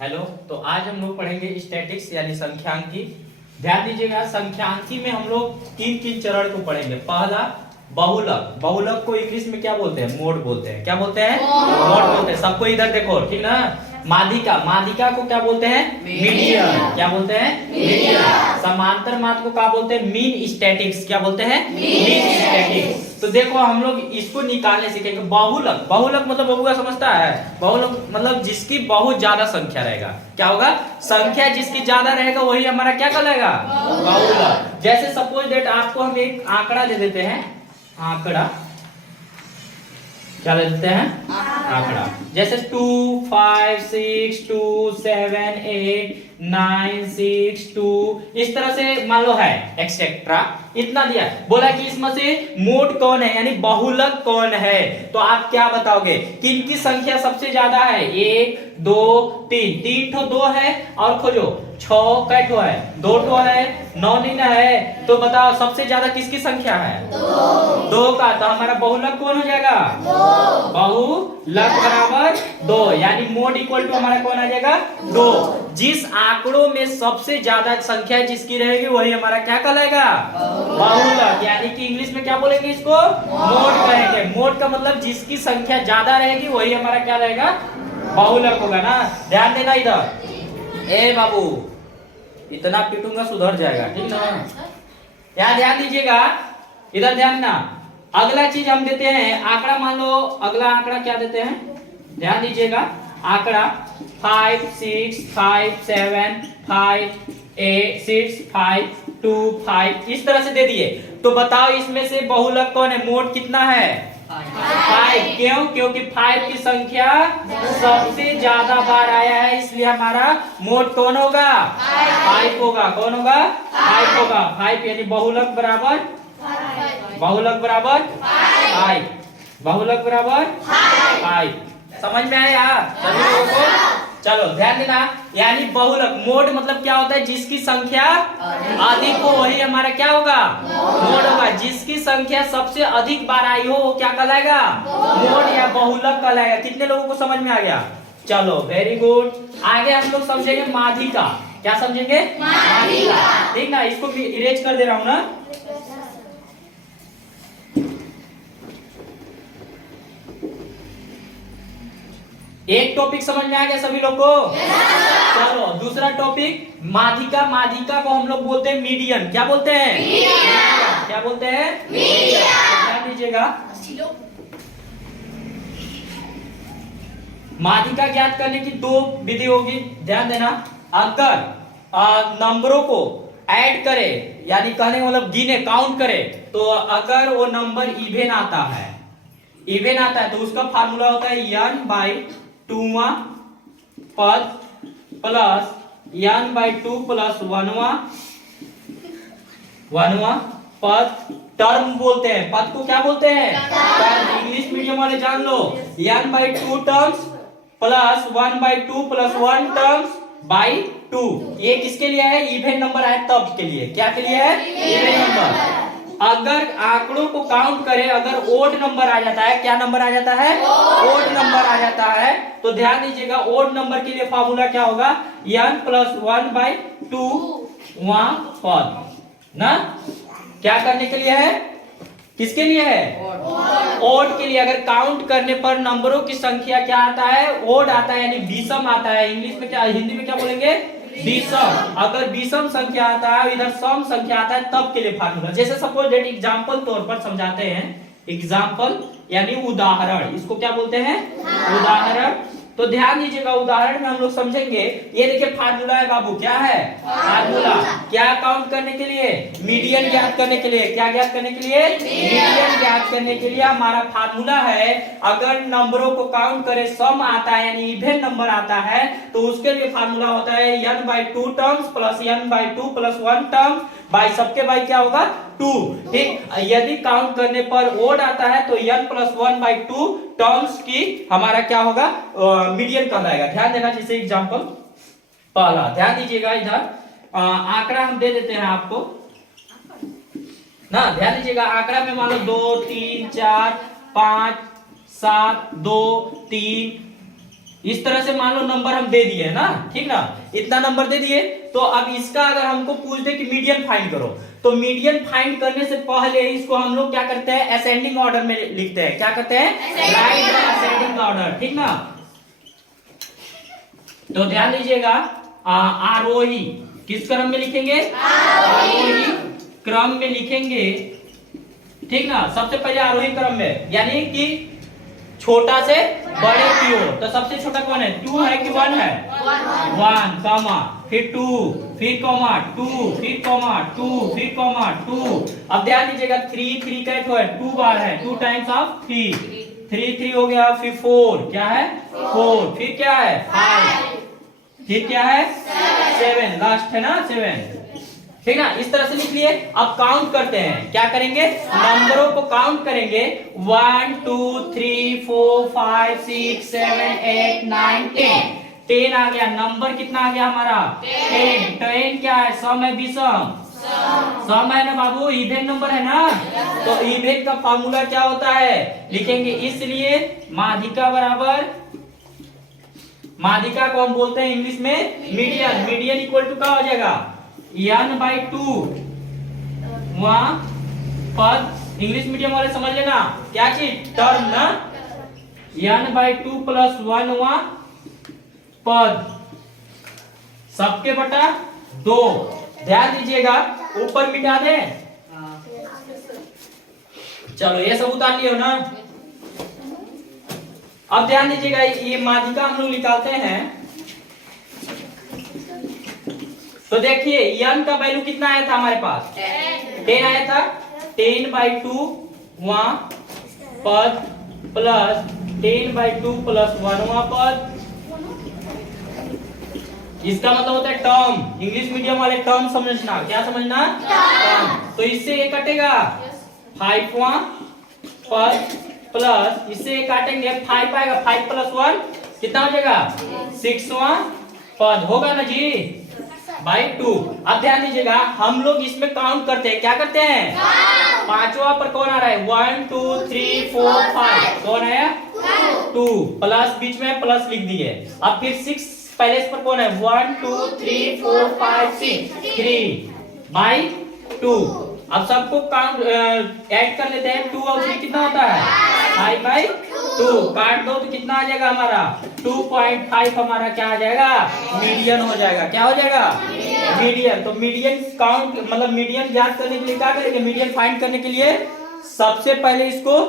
Hello. तो आज हम लोग पढ़ेंगे स्टैटिक्स यानी संख्यांकी। ध्यान दीजिएगा, संख्यांकी में हम लोग तीन तीन चरण को पढ़ेंगे। पहला बहुलक। बहुलक को इंग्लिश में क्या बोलते हैं? मोड बोलते हैं। क्या बोलते हैं? मोड बोलते हैं। सबको इधर देखो, ठीक ना। माध्यिका। माध्यिका को क्या बोलते हैं? मीडियन। क्या बोलते हैं? मीडियन। समांतर माध्य को क्या बोलते हैं? Mean statics. क्या बोलते हैं? Mean statics. तो देखो हम लोग इसको निकालने सीखेंगे। बहुलक। बहुलक मतलब बबुआ समझता है? बहुलक मतलब जिसकी बहुत ज्यादा संख्या रहेगा। क्या होगा? संख्या जिसकी ज्यादा रहेगा वही हमारा क्या कहलाएगा? बहुलक। जैसे सपोज दैट आपको हम एक आंकड़ा दे देते हैं। आंकड़ा क्या दे देते हैं? आंकड़ा। जैसे 2 5 6 2 7 8 9 6 2 इस तरह से मान लो है एक्सेट्रा। इतना दिया, बोला कि इसमें से मोड कौन है यानी बहुलक कौन है। तो आप क्या बताओगे? किनकी संख्या सबसे ज्यादा है? 1 2 3। 3 ठो 2 है और खोजो 6 कै ठो है? 2 ठो है। 9 नहीं है। तो बताओ सबसे ज्यादा किसकी संख्या है? 2 का। तो हमारा बहुलक कौन हो जाएगा? बहुलक बराबर 2 यानी मोड इक्वल टू हमारा कौन आ जाएगा? 2। जिस आंकड़ों में सबसे ज्यादा संख्या जिसकी रहेगी वही हमारा क्या कहलाएगा? बहुलक। यानी कि इंग्लिश में क्या बोलेंगे इसको? मोड कहेंगे। मोड का मतलब जिसकी संख्या ज्यादा रहेगी वही हमारा क्या रहेगा? बहुलक होगा ना। ध्यान देना इधर। ए बाबू इतना पीटूंगा सुधर जाएगा, ठीक ना। यहाँ ध्यान दीजिएगा, इधर ध्यान ना। अगला चीज हम देते हैं आंकड़ा। मान लो अगला आंकड़ा क्या देते हैं? ध्यान दीजिएगा, आंकड़ा 5 6 5 7 5 8 6 5 2 5 इस तरह से दे दिए। तो बताओ इसमें से बहुलक कौन है? मोड कितना है? 5। क्यों? क्योंकि 5 की संख्या सबसे ज्यादा बार आया है, इसलिए हमारा मोड कौन होगा? 5 होगा। कौन होगा? 5 होगा। 5 यानी बहुलक बराबर 5। बहुलक बराबर 5। समझ में आया सभी लोगों को? चलो ध्यान देना। यानी बहुलक मोड मतलब क्या होता है? जिसकी संख्या अधिक हो वही हमारा क्या होगा? मोड होगा। जिसकी संख्या सबसे अधिक बार आई हो वो क्या कहलाएगा? मोड या बहुलक कहलाएगा। कितने लोगों को समझ में आ गया? चलो वेरी गुड। आगे हम लोग समझेंगे माध्यिका। क्या समझेंगे? माध्यिका। ठीक ना। इसको भी इरेज कर दे रहा हूं ना। एक टॉपिक समझ में आ गया सभी लोग को? चलो दूसरा टॉपिक माध्यिका। माध्यिका को हम लोग बोलते हैं मीडियन। क्या बोलते हैं? मीडियन। क्या बोलते हैं? मीडियन। ध्यान दीजिएगा, माध्यिका ज्ञात करने की दो विधि होगी। ध्यान देना। अगर नंबरों को ऐड करे यानी कहने का मतलब गिने काउंट करे, तो अगर वो नंबर इवेन आता है, इवेन आता है तो उसका फार्मूला होता है n/2वां पद प्लस n/2 प्लस 1वां पद। टर्म बोलते हैं। पद को क्या बोलते हैं? टर्म। इंग्लिश मीडियम वाले जान लो, n/2 terms plus 1/2 plus 1 terms by 2। ये किसके लिए है? इवेन नंबर है तब के लिए। क्या के लिए है? Even number. अगर आंकड़ों को काउंट करें, अगर ओड नंबर आ जाता है, क्या नंबर आ जाता है? ओड नंबर आ जाता है। तो ध्यान दीजिएगा, ओड नंबर के लिए फार्मूला क्या होगा? n+1/2 वां पद ना। क्या करने के लिए है? किसके लिए है? ओड के लिए। अगर काउंट करने पर नंबरों की संख्या क्या आता है? ओड आता है यानी विषम आता है। इंग्लिश में क्या, हिंदी में क्या बोलेंगे? विषम। अगर विषम संख्या आता है इधर सम संख्या आता है तब के लिए फार्मूला। जैसे सपोज डेट एग्जांपल तौर पर समझाते हैं। एग्जांपल यानी उदाहरण। इसको क्या बोलते हैं? उदाहरण। तो ध्यान दीजिएगा, उदाहरण में हम लोग समझेंगे। ये देखिए फार्मूला है बाबू। क्या है फार्मूला? क्या काउंट करने के लिए? मीडियन ज्ञात करने के लिए। क्या ज्ञात करने के लिए? मीडियन ज्ञात करने के लिए हमारा फार्मूला है, अगर नंबरों को काउंट करें सम आता है यानी इवेन नंबर आता है, तो उसके लिए फार्मूला होता है n/2 terms plus n/2 plus 1 terms by सबके बाई क्या होगा? 2। ठीक। यदि काउंट करने पर ओड आता है तो n+1/2 टर्म्स की हमारा क्या होगा? मीडियन कहलाएगा। ध्यान देना। जैसे एग्जांपल पहला ध्यान दीजिएगा, इधर आंकड़ा हम दे देते हैं आपको ना। ध्यान दीजिएगा, आंकड़ा में मान लो 2 3 4 5 7 2 3 इस तरह से मान लो नंबर हम दे दिए ना, ठीक ना, इतना नंबर दे दिए। तो अब इसका अगर हमको पूछ दे कि मीडियन फाइंड करो, तो मीडियन फाइंड करने से पहले इसको हम लोग क्या करते हैं, असेंडिंग ऑर्डर में लिखते हैं। क्या करते हैं, राइट द असेंडिंग ऑर्डर, ठीक ना। तो ध्यान दीजिएगा, आरोही किस क्रम में लिखेंगे, आरोही क्रम में लिखेंगे, ठीक ना। सबसे पहले आरोही क्रम में, यानी कि छोटा से बड़े की ओर। तो सबसे छोटा कौन है, 2 है कि 1 है, 1 कॉमा, फिर 2, फिर कॉमा 2, फिर कॉमा 2, फिर कॉमा 2। अब ध्यान दीजिएगा 3 का है 2 बार है, 2 टाइम्स ऑफ 3 हो गया, फिर 4 क्या है 4, फिर क्या है 5, फिर क्या है 7, लास्ट है ना 7, ठीक ना। इस तरह से लिख लिए। अब काउंट करते हैं, क्या करेंगे, नंबरों को काउंट करेंगे। 1 2 3 4 5 6 7 8 9 10 आ गया। नंबर कितना आ गया हमारा 10 क्या है, सम है विषम, सम है ना बाबू, इवेन नंबर है ना। तो इवेन का फॉर्मूला क्या होता है, लिखेंगे, इसलिए माध्यिका बराबर, माध्यिका को हम बोलते हैं इंग्लिश में मीडियन। मीडियन इक्वल टू क्या हो जाएगा, n/2। वहां पद, इंग्लिश मीडियम वाले समझ लेना क्या चीज, टर्म ना, n/2 + 1 वहां पद, सबके बटा 2। ध्यान दीजिएगा, ऊपर मिटा दें, चलो ये सब उतार लियो ना। अब ध्यान दीजिएगा, ये माध्यिका हम लोग निकालते हैं। तो देखिए n का वैल्यू कितना आया था हमारे पास, 10 आया था। 10/2 वहां पद प्लस 10/2 + 1 वहां पद, इसका मतलब होता है टर्म। इंग्लिश मीडियम वाले टर्म समझना, क्या समझना, टर्म। तो इससे ये कटेगा 5 वहां पद प्लस, इससे ये काटेंगे 5 आएगा, 5 + 1 कितना हो जाएगा 6 वहां पद, होगा ना जी, /2। अब ध्यान दीजिएगा, हम लोग इसमें काउंट करते हैं, क्या करते हैं, पांचवा पर कौन आ रहा है, 1 2 3 4 5, कौन आया 2, प्लस बीच में प्लस लिख दिए। अब फिर 6 पहले इस पर कौन है, 1 2 3 4 5 6, 3/2। अब सबको काउंट ऐड कर लेते हैं, 2 और 3 कितना होता है 5/2, काट दो तो कितना आ जाएगा हमारा 2.5, हमारा क्या आ जाएगा, मीडियन हो जाएगा। क्या हो जाएगा, मीडियन। तो मीडियन काउंट मतलब मीडियन ज्ञात करने के लिए क्या करेंगे, मीडियन फाइंड करने के लिए सबसे पहले इसको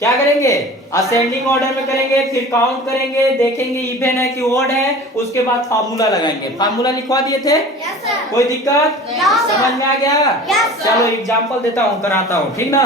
क्या करेंगे, असेंडिंग ऑर्डर में करेंगे, फिर काउंट करेंगे, देखेंगे इवन है कि ओड है, उसके बाद फार्मूला लगाएंगे। फार्मूला लिखवा दिए थे, कोई दिक्कत समझ में आ गया, चलो एग्जांपल देता हूँ, कराता हूँ, ठीक ना।